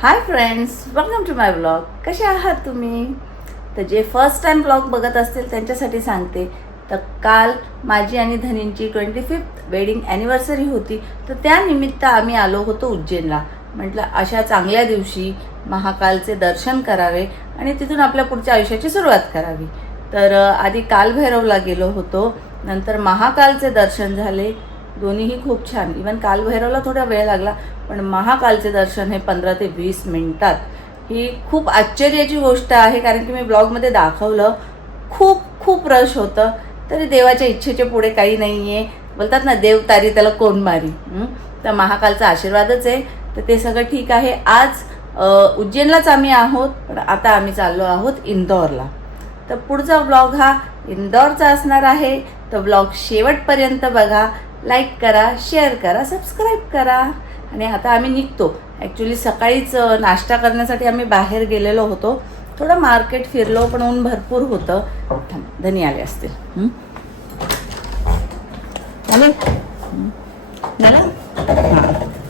High friends, welcome to my blog. कसे आहात तुम्ही? तर जे फर्स्ट टाइम ब्लॉग बघत असतील त्यांच्यासाठी सांगते. तर काल माझी आणि धनींची 25th वेडिंग ॲनिव्हर्सरी होती. तर त्यानिमित्त आम्ही आलो होतो उज्जैनला. म्हटलं अशा चांगल्या दिवशी महाकालचे दर्शन करावे आणि तिथून आपल्या पुढच्या आयुष्याची सुरुवात करावी. तर आधी कालभैरवला गेलो होतो, नंतर महाकालचे दर्शन झाले. दोन्हीही खूप छान. इवन कालभैरवला थोडा वेळ लागला, पण महाकालचे दर्शन हे 15 ते 20 मिनिटात. ही खूप आश्चर्याची गोष्ट आहे, कारण की मी ब्लॉगमध्ये दाखवलं खूप खूप रश होतं. तरी देवाच्या इच्छेच्या पुढे काही नाही आहे. बोलतात ना, देव तारी त्याला कोण मारी. तर महाकालचा आशीर्वादच आहे. तर ते सगळं ठीक आहे. आज उज्जैनलाच आम्ही आहोत, पण आता आम्ही चाललो आहोत इंदौरला. तर पुढचा ब्लॉग हा इंदौरचा असणार आहे. तर ब्लॉग शेवटपर्यंत बघा, लाईक करा, शेअर करा, सबस्क्राईब करा. आणि आता आम्ही निघतो. ॲक्च्युली सकाळीच नाश्ता करण्यासाठी आम्ही बाहेर गेलेलो होतो. थोडं मार्केट फिरलो, पण ऊन भरपूर होतं. धनी आले असतील. आले हां,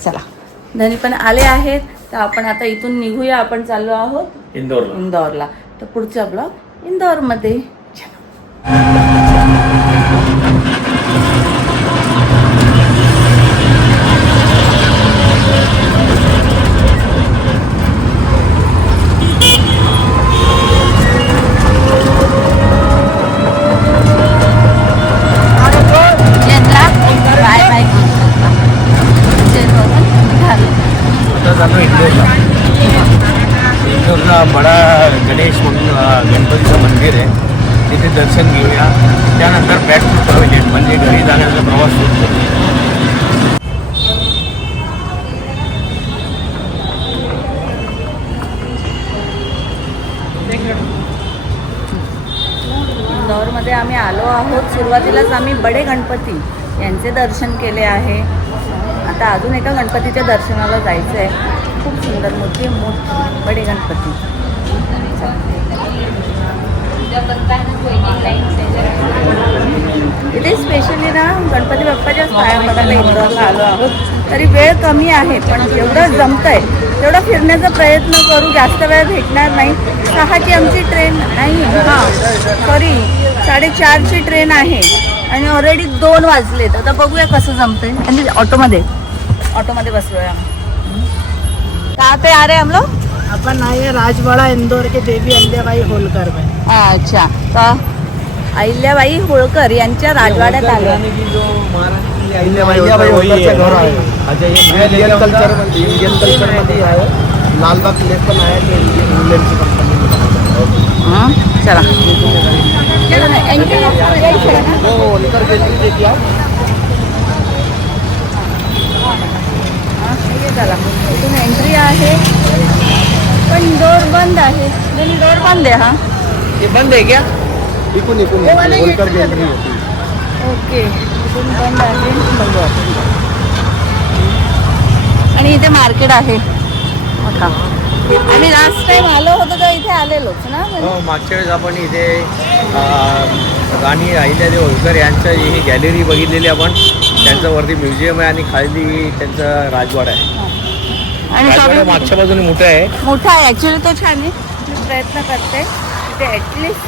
चला. धनी पण आले आहेत. तर आपण आता इथून निघूया. आपण चाललो आहोत इंदौरला. तर पुढचा ब्लॉग इंदौरमध्ये. इंदौरला बडा गणेश म्हणून गणपतीचं मंदिर आहे. तिथे दर्शन घेऊया. त्यानंतर बॅक टू टॉयलेट म्हणजे घरी जाण्याचा प्रवास सुरू करू. इंदौरमध्ये आम्ही आलो आहोत. सुरुवातीलाच आम्ही बडे गणपती यांचे दर्शन केले आहे. आता अजून एका गणपतीच्या दर्शनाला जायचं आहे. खूप सुंदर मोठी बडे गणपती. इथे स्पेशली ना गणपती बाप्पाच्याच पाया पडायला इंदौरला आलो आहोत. तरी वेळ कमी आहे, पण जेवढं जमतंय तेवढा फिरण्याचा प्रयत्न करू. जास्त वेळ भेटणार नाही. 6ची आमची ट्रेन नाही, सॉरी 4:30ची ट्रेन आहे आणि ऑलरेडी 2 वाजलेत. आता बघूया कसं जमतंय. आणि ऑटोमध्ये बसलोय आम्ही. कहाँ पे आ रहे हम लोग? अपन आए राजवाड़ा इंदौर के देवी अहिल्याबाई होलकर में. अच्छा, तर अहिल्याबाई होळकर यांच्या राजवाड्यात आलो. अहिल्याबाई होळकरचं घर आहे. अच्छा, हे इंडियन कल्चरमध्ये आहे. लालबाग लेक पण आहे. ते इंग्लंडची कंपनी. चला. होलकर गॅलरी देखील आहे. चला, इथून एंट्री आहे, पण डोर बंद आहे. डोर बंद आहे. हा, हे बंद आहे क्या? इकून होलकर गॅलरी होती. ओके, इथून बंद आहे. बघू आपण. आणि इथे मार्केट आहे मोठा. आम्ही लास्ट टाइम आलो होतो तर इथे आलेलोच ना. हो, मागच्या वेळेस आपण इथे राणी अहिल्यादेवी होळकर यांचं ही गॅलरी बघितलेली आपण. त्यांचं वरती म्युझियम आहे आणि खाली त्यांचा राजवाडा आहे. आणि राजवाडा मागच्या बाजूने मोठा आहे. ॲक्च्युली तो छान आहे. मी प्रयत्न करते तिथे ॲटलिस्ट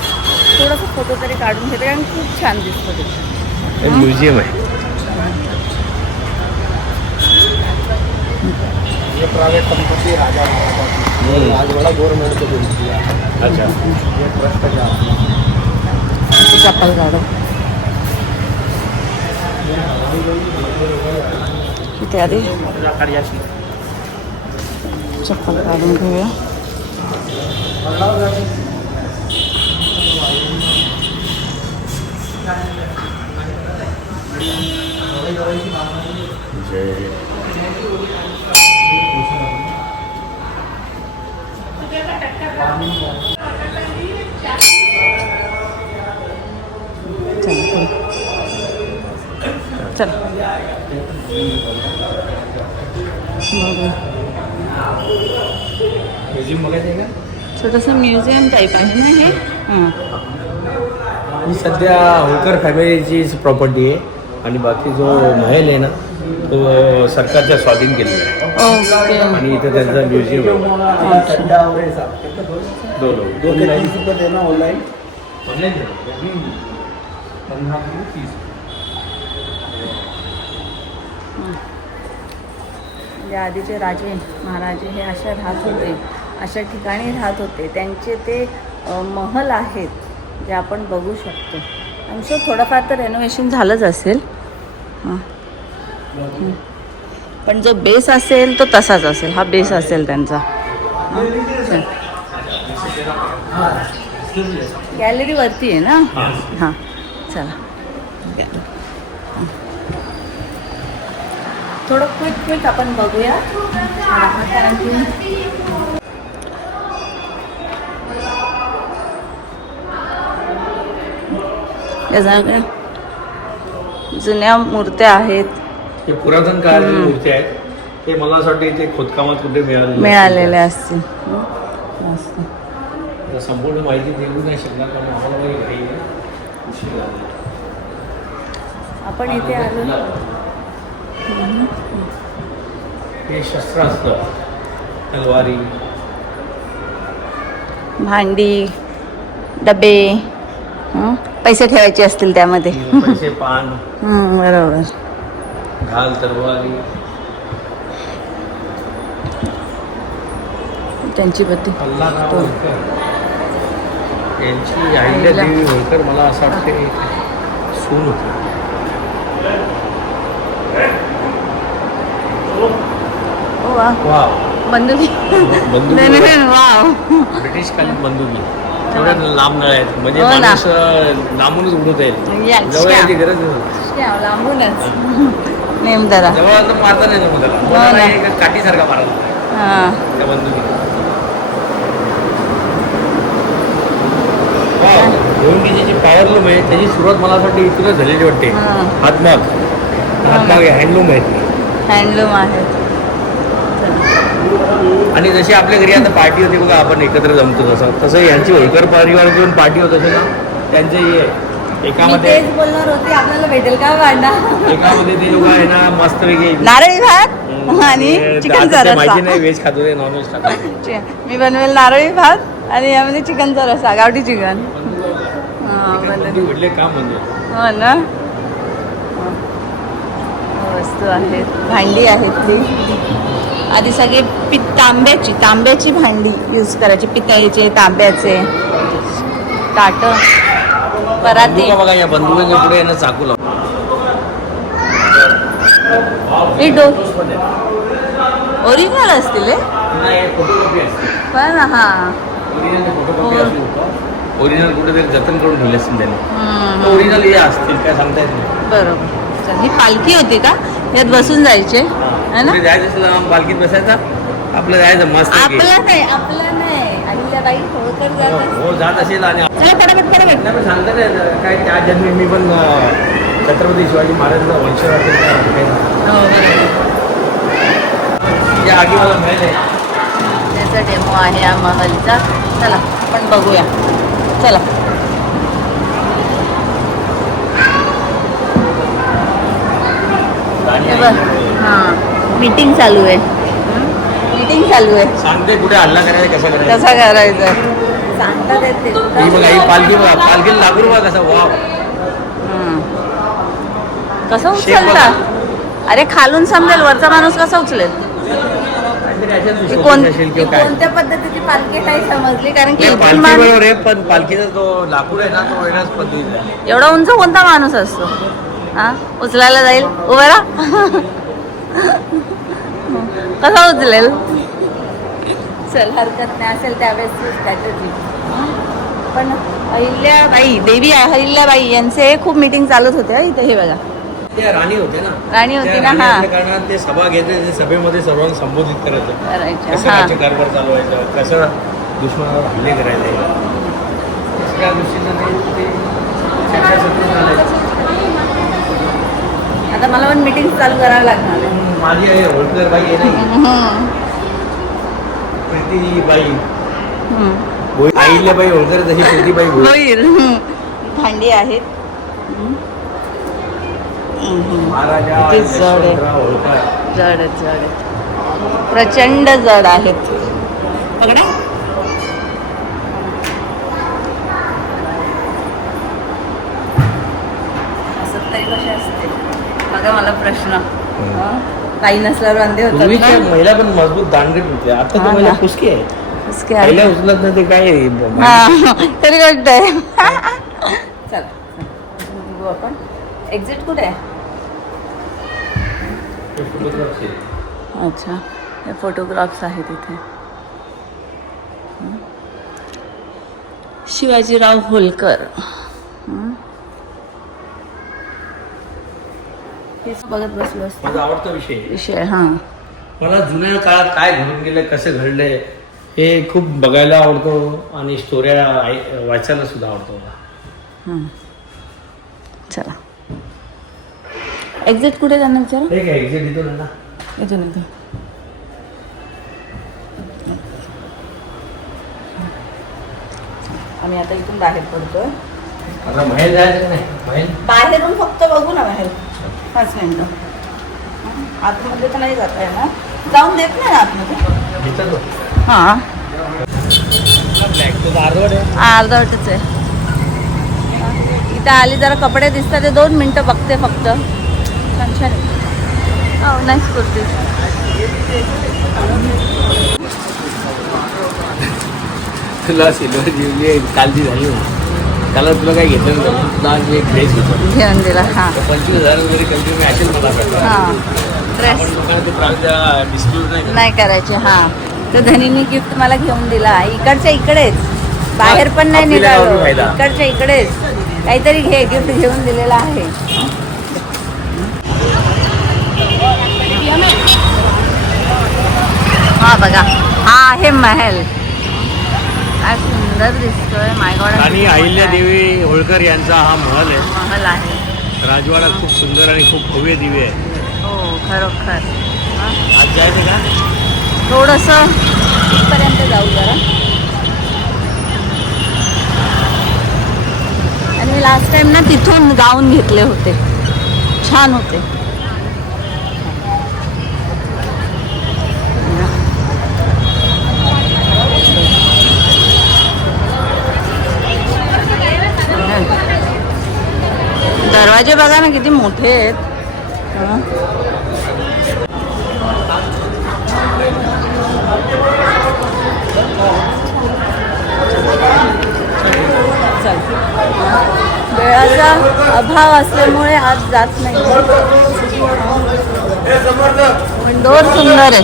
थोडंसं फोटो तरी काढून घेते, कारण खूप छान दिसतो तिथे. हे म्युझियम आहे. ये प्राइवेट संपत्ति राजवाड़ा गवर्नमेंट को देती है. अच्छा, ये ट्रस्ट का चप्पल काढू. तिथे आधी चप्पल काढून घेऊया. चला. म्युझियम बघायचं आहे का? छोटंसं म्युझियम टाईप आहे ना हे. ही सध्या होळकर फॅमिलीचीच प्रॉपर्टी आहे. आणि बाकी जो महल आहे ना तो सरकारच्या स्वाधीन केलेला आहे ओके आणि इथे त्यांचा म्युझियम दो के 30 रुपये देना ऑनलाइन। म्हणजे आधीचे राजे महाराजे हे अशा राहत होते, अशा ठिकाणी राहत होते. त्यांचे ते महल आहेत जे आपण बघू शकतो. आमचं थोडंफार तर रेनोव्हेशन झालंच असेल हां. पण जो बेस असेल तो तसाच असेल. हा बेस असेल त्यांचा. गॅलरी वरती आहे ना. हां चला थोडं क्विक आपण बघूया कारण की जुन्या मूर्त्या आहेत. हे पुरातन काळातील मूर्ती आहेत. ते मला असं वाटतं इथे खोदकामात कुठे मिळालेल्या असतील. मस्त. आता संपूर्ण माहिती देऊ नाही शकणार कारण आम्हाला काही उशीर झाला. आपण इथे आलो. हे शस्त्र असतं, तलवारी, भांडी, डबे, पैसे ठेवायचे असतील त्यामध्ये. पैसे, पान, बरोबर. ढाल, तलवारी, त्यांची पत्ती. अल्लाहराव होळकर यांची अहिल्यादेवी होळकर मला असं वाटते सून होती. वा बंदुकी. वाव. ब्रिटिशकालीन बंदुकी थोड्या लांब नळ आहेत म्हणजे हो ना. माणूस लांबूनच उडवता येईल. जवळ यायची गरज नाही. लांबूनच नेमदारा. जवळ मारता नाही जमत त्याला. हो ना. मला एक काठीसारखा मारायला हां त्या बंदुकी. गोविंदची जी पॉवरलूम आहे त्याची सुरुवात मला असं वाटतं इथूनच झालेली वाटते. हातमाग हँडलूम आहेत. हँडलूम आहेत. आणि जशी आपल्या घरी आता पार्टी होती बघा आपण एकत्र जमतो तसं यांची होळकर परिवाराची पण पार्टी होत असेल ना त्यांचे मी एकामध्ये तेच बोलणार होते आपल्याला भेटेल का वाढा. एकामध्ये ते लोक आहे ना मस्त वेगळे नारळी भात आणि चिकनचा रस्सा. माहिती नाही व्हेज खातो ते नॉन व्हेज खातो. मी बनवेल नारळी भात आणि यामध्ये चिकनचा रस्सा गावठी चिकन. भेटले काम म्हणजे हो ना. वस्तू आहेत, भांडी आहेत ती आधी सगळे तांब्याची भांडी यूज करायची. पितळेचे, तांब्याचे ताटं, पराती. बंदुका बघा या बंदुकांच्या पुढे यांना चाकू लावतो. ओरिजिनल असतील फोटोकॉपी असते. पण हा ओरिजिनल कुठेतरी जतन करून ठेवले असतील त्यांनी. ओरिजिनल हे असतील काय सांगता येत नाही. बरोबर. ही पालखी होती का यात बसून जायचे है ना. जायचं असेल पालखीत बसायचा आपलं जायचं मस्त. आपलं नाही अहिल्याबाई होळकर जात. हो जात असेल आणि पटापट. पण सांगता नाही काय त्या जन्मी मी पण छत्रपती शिवाजी महाराजांचा वंश असेल त्या आधी मला मिळेल आहे. त्याचा डेमो आहे या महलचा. चला आपण बघूया. चला हां मीटिंग चालू आहे. सांगते कुठे हल्ला करायचा कसा करायचं सांगतात येते. ही बघा ही पालखीला लागू बघा कसा वाव. कसं उचलता. अरे खालून समजेल वरचा माणूस कसा उचलेल. कोणत्या पद्धतीची पालखी काही समजली कारण की बरोबर आहे पण पालखीचा तो लाकूड आहे ना तो वेगळाच पद्धती. एवढा उंच कोणता माणूस असतो हा उचलायला जाईल. उभा राहा. कसा उचलेल. चल हरकत नाही असेल त्यावेळेस स्ट्रॅटेजी. पण अहिल्याबाई देवी अहिल्याबाई यांचे खूप मीटिंग चालत होते इथे. हे बघा त्या राणी होते ना. राणी होती ना. हा कारण ते सभा घेतले ते सभेमध्ये सर्वांना संबोधित करायचं. कसं हा राज्य कारभार चालवायचं कसं दुश्मनावर हल्ले करायचे सगळ्या गोष्टीचं ते चर्चासत्र चालायचं. आता मला पण मीटिंग चालू करावं लागणार आहे. माझी आहे होळकर बाई आहे नाही प्रीतीबाई अहिल्याबाई होळकर तशी प्रीतीबाई होईल. भांडी आहेत महाराजा किती जड आहे. यशवंतराव होळकर. जड आहेत, जड आहेत. प्रचंड जड आहेत. पकडा. असं तरी कसे असते बघा मला प्रश्न. काही नसल्यावर वांदे होतात पूर्वीच्या ना. महिला पण मजबूत दांडगट होत्या, आता हा तर महिला ना. फुसकी आहे. उसके आगे. पहिल्या उचलत नाही ते काय हा तरी गोष्ट आहे. चला बघू आपण. एक्झिट कुठे आहे? अच्छा, हे फोटोग्राफ्स आहेत इथे. शिवाजीराव होलकर. हेच बघत बसलो असतो माझा आवडता विषय. विषय. हां, मला जुन्या काळात काय घडून गेलं, कसं घडलंय हे खूप बघायला आवडतो आणि स्टोऱ्या वाचायला सुद्धा आवडतो मला. चला. एक्झिट कुठे जाणार विचारा? हे काय एक्झिट देतो ना. इथून इथून. आम्ही आता इथून बाहेर पडतोय. आता बाहेर जायचं नाही. बाहेर बाहेरून फक्त बघू ना बाहेर 5 मिनिटं. आतमध्ये तर नाही जाता येणार. जाऊन देत नाही ना आतमध्ये. घेतो तो. हां, ब्लॅक तो अर्धवट आहे. अर्धवटच आहे. इथं आली जरा कपडे दिसतात ते 2 मिनिटं बघते फक्त. छान छान. हो, नाईस कुर्ती. तुला सिल्वर ज्वेलरी कालची झाली होती. त्याला तुला काय घेतलं नव्हतं, तुला आज एक ड्रेस घेतो. घेऊन दिला. हां 25,000 वगैरे कधी मी असेल मला हां. ड्रेस आपण लोकांना ते प्राइस डिस्क्लोज नाही करत. नाही करायचे. हां, तर धनीने गिफ्ट मला घेऊन दिला. इकडच्या इकडेच, बाहेर पण नाही आपल्याला निघालो. आवडून फायदा. इकडच्या इकडेच काहीतरी घे, गिफ्ट घेऊन दिलेला आहे. हा बघा, हा आहे महल. काय सुंदर दिसतोय. माय गॉड. आणि अहिल्यादेवी होळकर यांचा हा महल आहे. महल आहे. राजवाडा खूप सुंदर आणि खूप भव्य दिव्य आहे. हो, खरोखर. हां, आज जायचं का? थोडंसं इथपर्यंत जाऊ जरा. आणि मी लास्ट टाइम ना तिथून गाऊन घेतले होते, छान होते. दरवाजे बघा ना किती मोठे आहेत. हं. चल. वेळाचा अभाव असल्यामुळे आज जात नाही. डोर सुंदर आहे.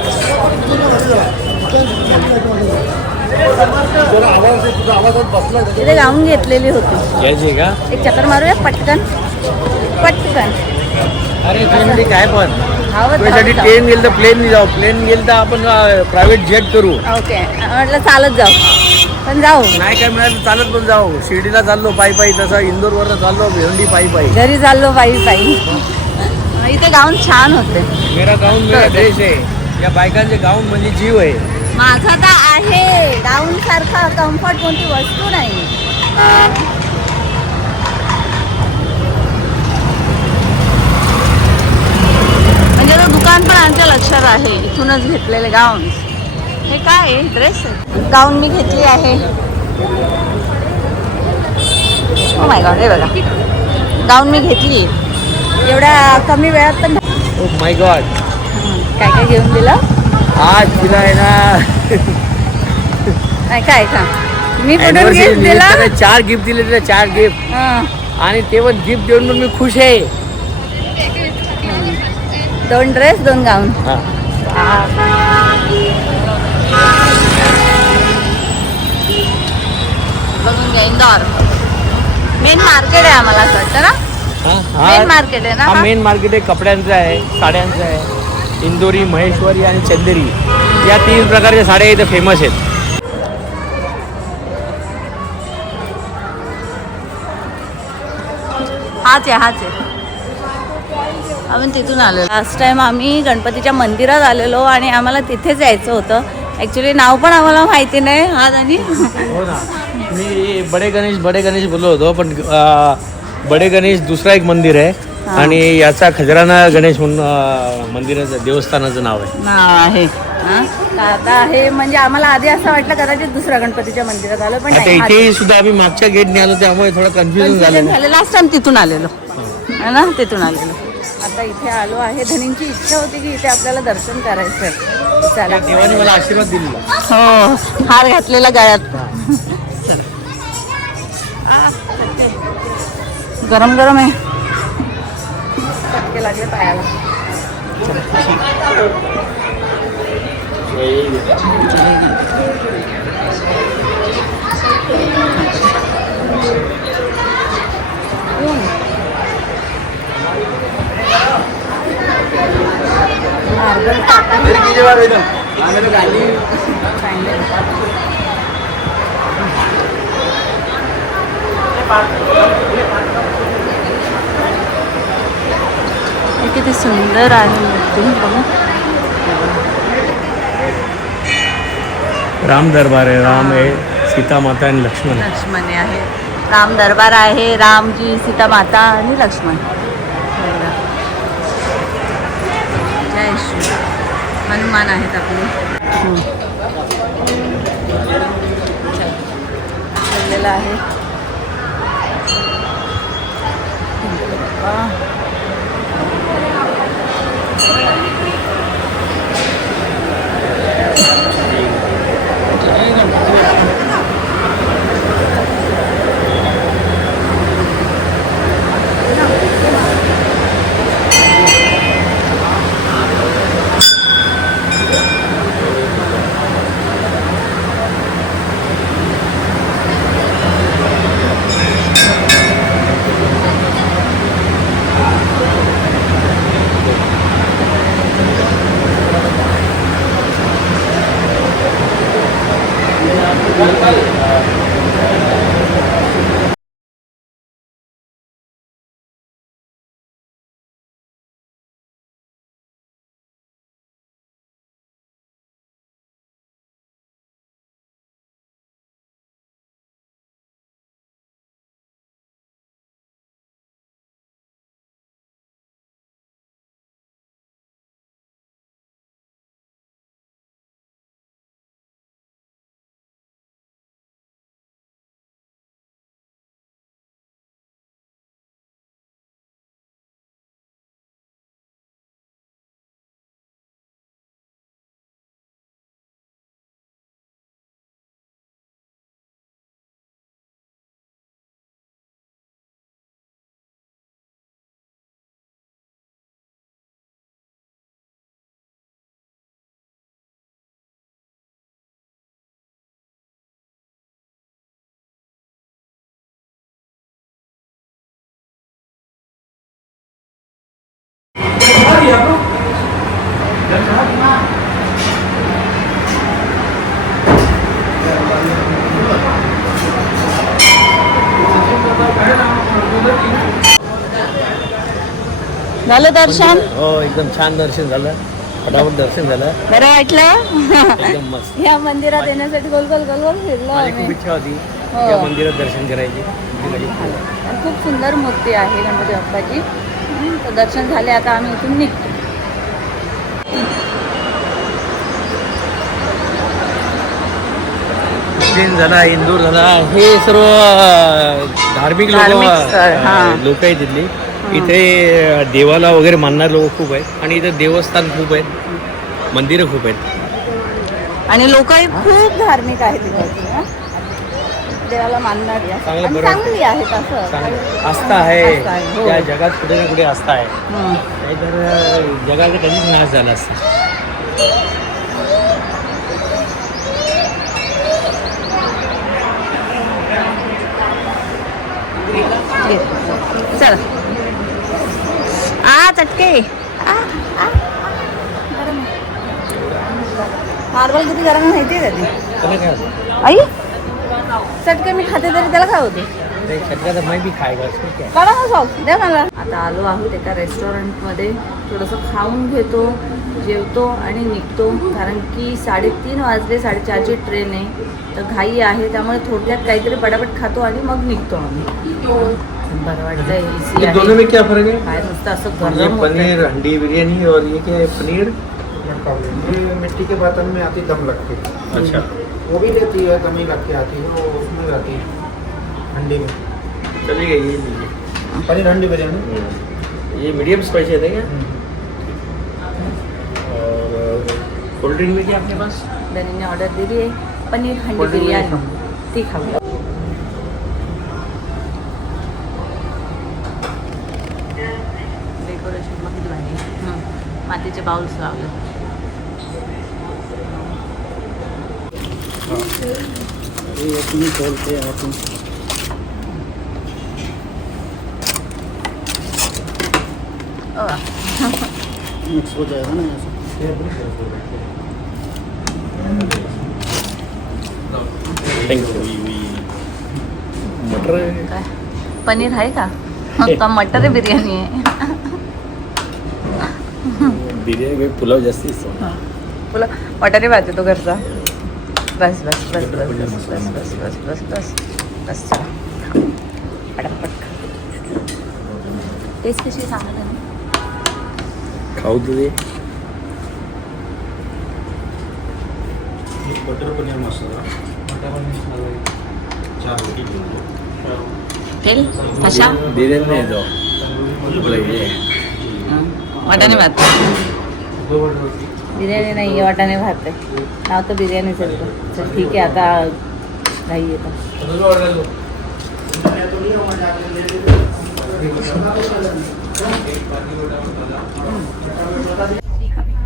तिथे गाऊन घेतलेली होती. यायचे का? एक चक्कर मारूया पटकन पटकन. अरे ट्रेनमध्ये काय पण हवं त्यासाठी तर ट्रेन गेलं तर प्लेन जाऊ, प्लेन गेलं तर आपण प्रायव्हेट जेट करू. ओके, म्हटलं चालत जाऊ. पण जाऊ. नाही काय मिळालं चालत पण जाऊ. शिर्डीला चाललो पायी पायी, तसं इंदोरवरनं चाललो भिवंडी पायी पायी. घरी चाललो पायी पायी. इथे गाऊन छान होते. मेरा गाऊन मेरा देश आहे. या बायकांचे गाऊन म्हणजे जीव आहे. माझा तर आहे. गाऊन सारखा कम्फर्ट कोणती वस्तू नाही. म्हणजे तो दुकान पण आमच्या लक्षात आहे. इथूनच घेतलेले गाऊन. हे काय ड्रेस आहे. गाऊन मी घेतली आहे. ओ माय गॉड, हे बघा गाऊन मी घेतली एवढ्या कमी वेळात. पण ओ माय गॉड, काय काय घेऊन दिलं. आज तिला आहे ना नाही काय का मी कुठून anniversary गिफ्ट दिला. निमित्ताने 4 गिफ्ट दिले तिला, 4 गिफ्ट. हं. आणि ते पण गिफ्ट देऊन पण मी खुश आहे. 2 ड्रेस 2 गाऊन. हा. बघून घ्या. इंदौर मेन मार्केट आहे आम्हाला असं वाटतं ना. मेन मार्केट आहे ना. हा हा? मेन मार्केट आहे. कपड्यांचं आहे, साड्यांचं आहे. इंदोरी, महेश्वरी आणि चंदेरी या 3 प्रकारच्या साड्या इथे फेमस आहेत. हाच आहे. आपण तिथून आलो. लास्ट टाइम आम्ही गणपतीच्या मंदिरात आलेलो आणि आम्हाला तिथेच यायचं होतं. ॲक्च्युली नाव पण आम्हाला माहिती नाही. आज आणि हो ना, मी बडे गणेश बोललो होतो, पण बडे गणेश दुसरा एक मंदिर आहे हा. आणि याचा खजराना गणेश म्हणून मंदिराचं देवस्थानाचं नाव आहे. नाव आहे हा. तर आता हे म्हणजे आम्हाला आधी असं वाटलं कदाचित दुसऱ्या गणपतीच्या मंदिरात आलो, पण आता नाही, इथे सुद्धा आम्ही मागच्या गेटने आलो त्यामुळे थोडं कन्फ्युजन झालं. लास्ट टाइम तिथून आलेलो है ना, तिथून आलेलो. आता इथे आलो आहे. धनींची इच्छा होती की इथे आपल्याला दर्शन करायचं आहे. चला, देवाने मला आशीर्वाद दिलेला. हो, हार घातलेला गळ्यात. गरम गरम आहे, चटके लागले पायाला. हे किती सुंदर आहे मूर्ती बघा. राम दरबार आहे. राम आहे, सीता माता आणि लक्ष्मण. लक्ष्मण आहे. राम दरबार आहे. रामजी, सीता माता आणि लक्ष्मण. जय श्री हनुमान आहेत आपले. ठेवलेलं आहे. झालं दर्शन? हो, एकदम छान दर्शन झालं. फटाफट दर्शन झालं. बरं वाटलं. एकदम मस्त. या मंदिरात येण्यासाठी गोल गोल गोल गोल फिरलो माझी खूप आम्ही. इच्छा होती हो. या मंदिरात दर्शन करायची. आणि खूप सुंदर मूर्ती आहे गणपती बाप्पाची. तर दर्शन झाले, आता आम्ही इथून निघतो. उज्जैन झाला, इंदूर झाला, हे सर्व धार्मिक धार्मिक स्थळ, हां. लोक आहेत तिथली. इथे देवाला वगैरे मानणारे लोक खूप आहेत आणि इथे देवस्थान खूप आहेत, मंदिरं खूप आहेत. आणि लोकही खूप धार्मिक आहेत तिकडची, हं? देवाला मानणारी आहे. चांगलं आणि बरं वाटतं. चांगली आहेत असं. चांगलं आस्था आहे. आस्था आहे, हो. त्या जगात कुठे ना कुठे आस्था आहे. हं. नाहीतर जगाचा कधीच नाश झाला असता. चल चटके. मार्बल किती गरम माहिती आहे का ती? त्याला काय होतं? आई चटके मी खाते तरी त्याला काय होते? ते शक्यता मैं भी खायगा. काढा ना सॉस द्या मला. आता आलो आहोत एका रेस्टॉरंटमध्ये. थोडंसं खाऊन घेतो, जेवतो आणि निघतो. कारण की 3:30 वाजले, 4:30ची ट्रेन आहे. तर घाई आहे, त्यामुळे थोडक्यात काहीतरी पटापट खातो आणि मग निघतो आम्ही. बरं वाटतं AC ये आहे. दोनों में क्या फर्क है? बाहेर नुसतं असं ये गरम होतंय. पनीर हंडी बिरयानी और ये क्या है पनीर? ये मिट्टी के बर्तन में आती दम लगती है, अच्छा वो भी लेती है, दम ही लग के आती है, वो उसमें आती है हंडी में। चलेगा ये लीजिए। पनीर हंडी बिरयानी। ये मीडियम स्पाइसी है क्या? और कोल्ड ड्रिंक में क्या आपके पास? धनीने ऑर्डर दिली आहे पनीर हंडी कोल्ड ड्रिंक बिर्याणी, ती खाऊया. डेकोरेशन बघितलं आहे. मातीचे बाउल्स लावले. तुम्ही खोलते आपण मिक्स हो जाएगा ना ऐसा। मटर काय पनीर आहे का? का मटर आहे बिर्याणी आहे? बिर्याणी पुलाव जास्ती तुला मटारी भात येतो घरचा. बस बस बस बस बस बस बस बस बस बस बस चला पटापट. टेस्ट कशी आहे सांगा त्यांनी. खाऊ दे. बटर पनीर मसाला, चार रोटी तेल कशा बिर्याणी नाही जाऊ वाटाणे भात. बिर्याणी नाही आहे, वाटाणे भात आहे. नाव तर बिर्याणीच आहे. चल ठीक आहे, आता घाई येतं.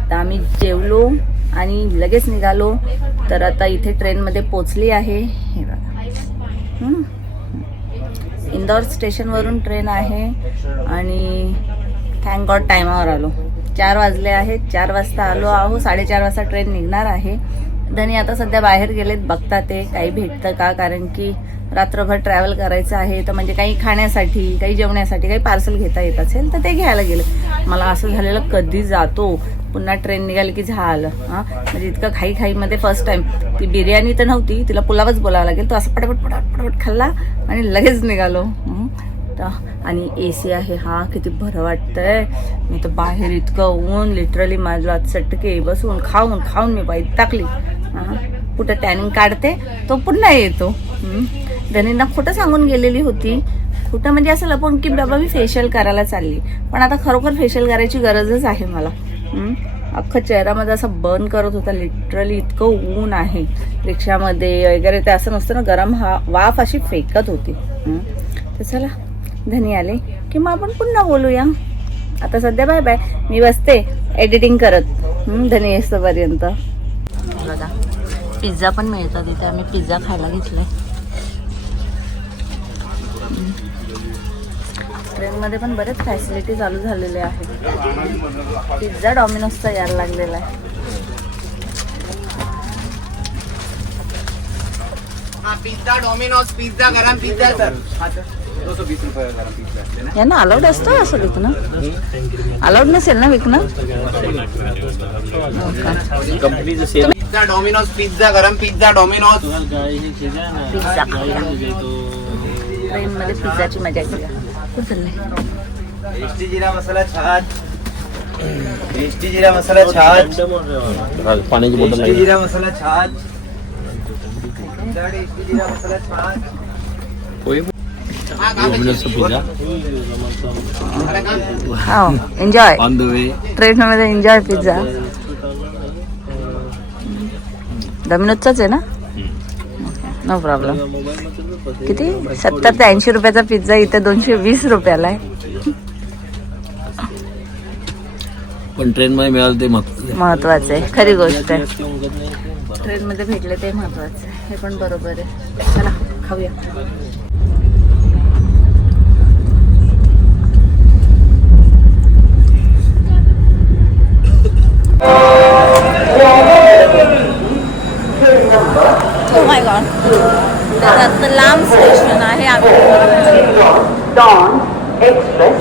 आता आम्ही जेवलो आणि लगेच निघालो. तर आता इथे ट्रेनमध्ये पोचली आहे. हे बघा इंदौर स्टेशनवरून ट्रेन आहे आणि थँक गॉड टायमावर आलो. 4 वाजले आहेत. 4 वाजता आलो आहो. 4:30 वाजता ट्रेन निघणार आहे. धनी आता सध्या बाहेर गेलेत, बघता ते काही भेटतं का, कारण की रात्रभर ट्रॅव्हल करायचं आहे. तर म्हणजे काही खाण्यासाठी, काही जेवण्यासाठी, काही पार्सल घेता येत असेल तर ते घ्यायला गेले. मला असं झालेलं कधी जातो, पुन्हा ट्रेन निघाली की झालं. हां म्हणजे इतकं खाईमध्ये फर्स्ट टाईम. ती बिर्याणी तर नव्हती, तिला पुलावच बोलावं लागेल. तो असं पटापट खाल्ला आणि लगेच निघालो. आणि AC आहे. हा किती बरं वाटतंय. मी तर बाहेर इतकं ऊन, लिटरली माझा चटके बसून खाऊन मी बाई टाकली. हां कुठं टॅनिंग काढते तो पुन्हा येतो. धनींना खोटं सांगून गेलेली होती. खोटं म्हणजे असं लपून की बाबा मी फेशियल करायला चालली, पण आता खरोखर फेशियल करायची गरजच आहे मला. अख्खा चेहरा माझा असा बर्न करत होता. लिटरली इतकं ऊन आहे. रिक्षामध्ये वगैरे ते असं नसतं ना, गरम वाफ अशी फेकत होती. तर चला धनी आले की मग आपण पुन्हा बोलूया. आता सध्या बाय बाय. मी बसते एडिटिंग करत धनी येईपर्यंत. बघा पिझ्झा पण मिळतात इथे. आम्ही पिझ्झा खायला घेतलाय. ट्रेनमध्ये पण बरेच फॅसिलिटी चालू झालेले आहेत. पिझ्झा डॉमिनोजचा यायला लागलेला आहे. पिझ्झा डोमिनोज पिझ्झा गरम पिझ्झा सर 220 रुपये गरम पिझ्झा. यांना अलाउड असतं असं विकणं? अलाउड नसेल ना विकणं? पिझ्झा डोमिनोज पिझ्झा गरम पिझ्झा डोमिनोज. पिझ्झा ट्रेनमध्ये पिझ्झाची मजा घेऊया. कुठं चाललंय? टेस्टी जिरा मसाला छाछ. टेस्टी जिरा मसाला छाछ. पाण्याची बॉटल टेस्टी जिरा मसाला छाछ. टेस्टी जिरा मसाला छाछ. हो एन्जॉय. On the way. ट्रेनमध्ये एन्जॉय पिझ्झा. डॉमिनोजचाच आहे ना? No problem. किती 70 ते 80 रुपयाचा पिझ्झा इथे 220 रुपयाला आहे. पण ट्रेन मध्ये मिळालं ते महत्वाचं आहे. खरी गोष्ट आहे. ट्रेन मध्ये भेटले ते महत्वाचं आहे. हे पण बरोबर आहे. चला खाऊया. Oh my God. त्याच्यात लांब स्टेशन आहे. Dawn Express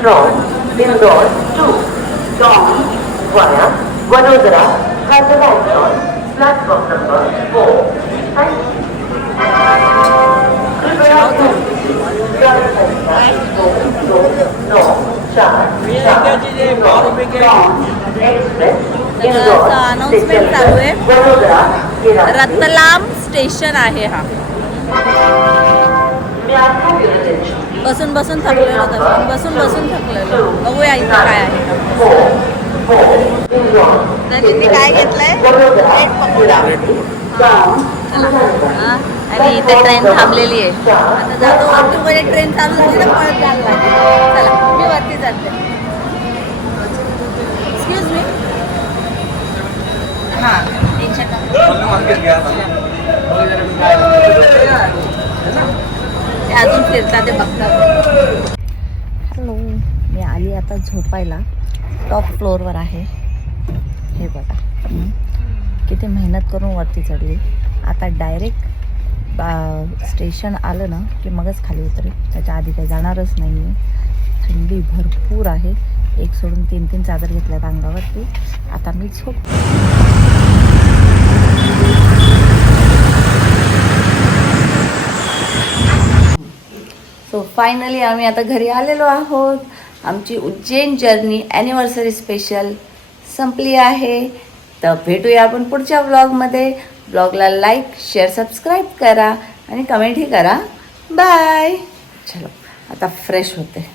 from Indore to Dawn via Vadodara has arrived on platform number 4. Thank you. Announcement चालू आहे. रतलाम स्टेशन आहे हा. बसून बसून थकलेलो बसून थकलेलो. बघूया इथं काय आहे का. त्यांनी काय घेतलंय? ब्रेड पकोडा. चला हा. आणि इथे ट्रेन थांबलेली आहे. आता जातो वरती. मध्ये ट्रेन चालू झाली तर पळत जायला लागेल. चला मी वरती जाते. Excuse me. हां ते अजून फिरतात ते बघतात. हॅलो, मी आली आता झोपायला. टॉप फ्लोअरवर आहे. हे बघा किती मेहनत करून वरती चढली. आता डायरेक्ट स्टेशन आलं ना की मगच खाली उतरेल. त्याच्या आधी काही जाणारच नाही आहे. थंडी भरपूर आहे. एक सोडून 3 चादर घेतल्यात अंगावरती. आता मी झोप. सो फायनली आम्ही आता घरी आलेलो आहोत. आमची उज्जैन जर्नी ॲनिव्हर्सरी स्पेशल संपली आहे. तर भेटूया आपण पुढच्या व्लॉगमध्ये. ब्लॉगला लाईक शेअर सबस्क्राईब करा आणि कमेंटही करा. बाय. चलो आता फ्रेश होते.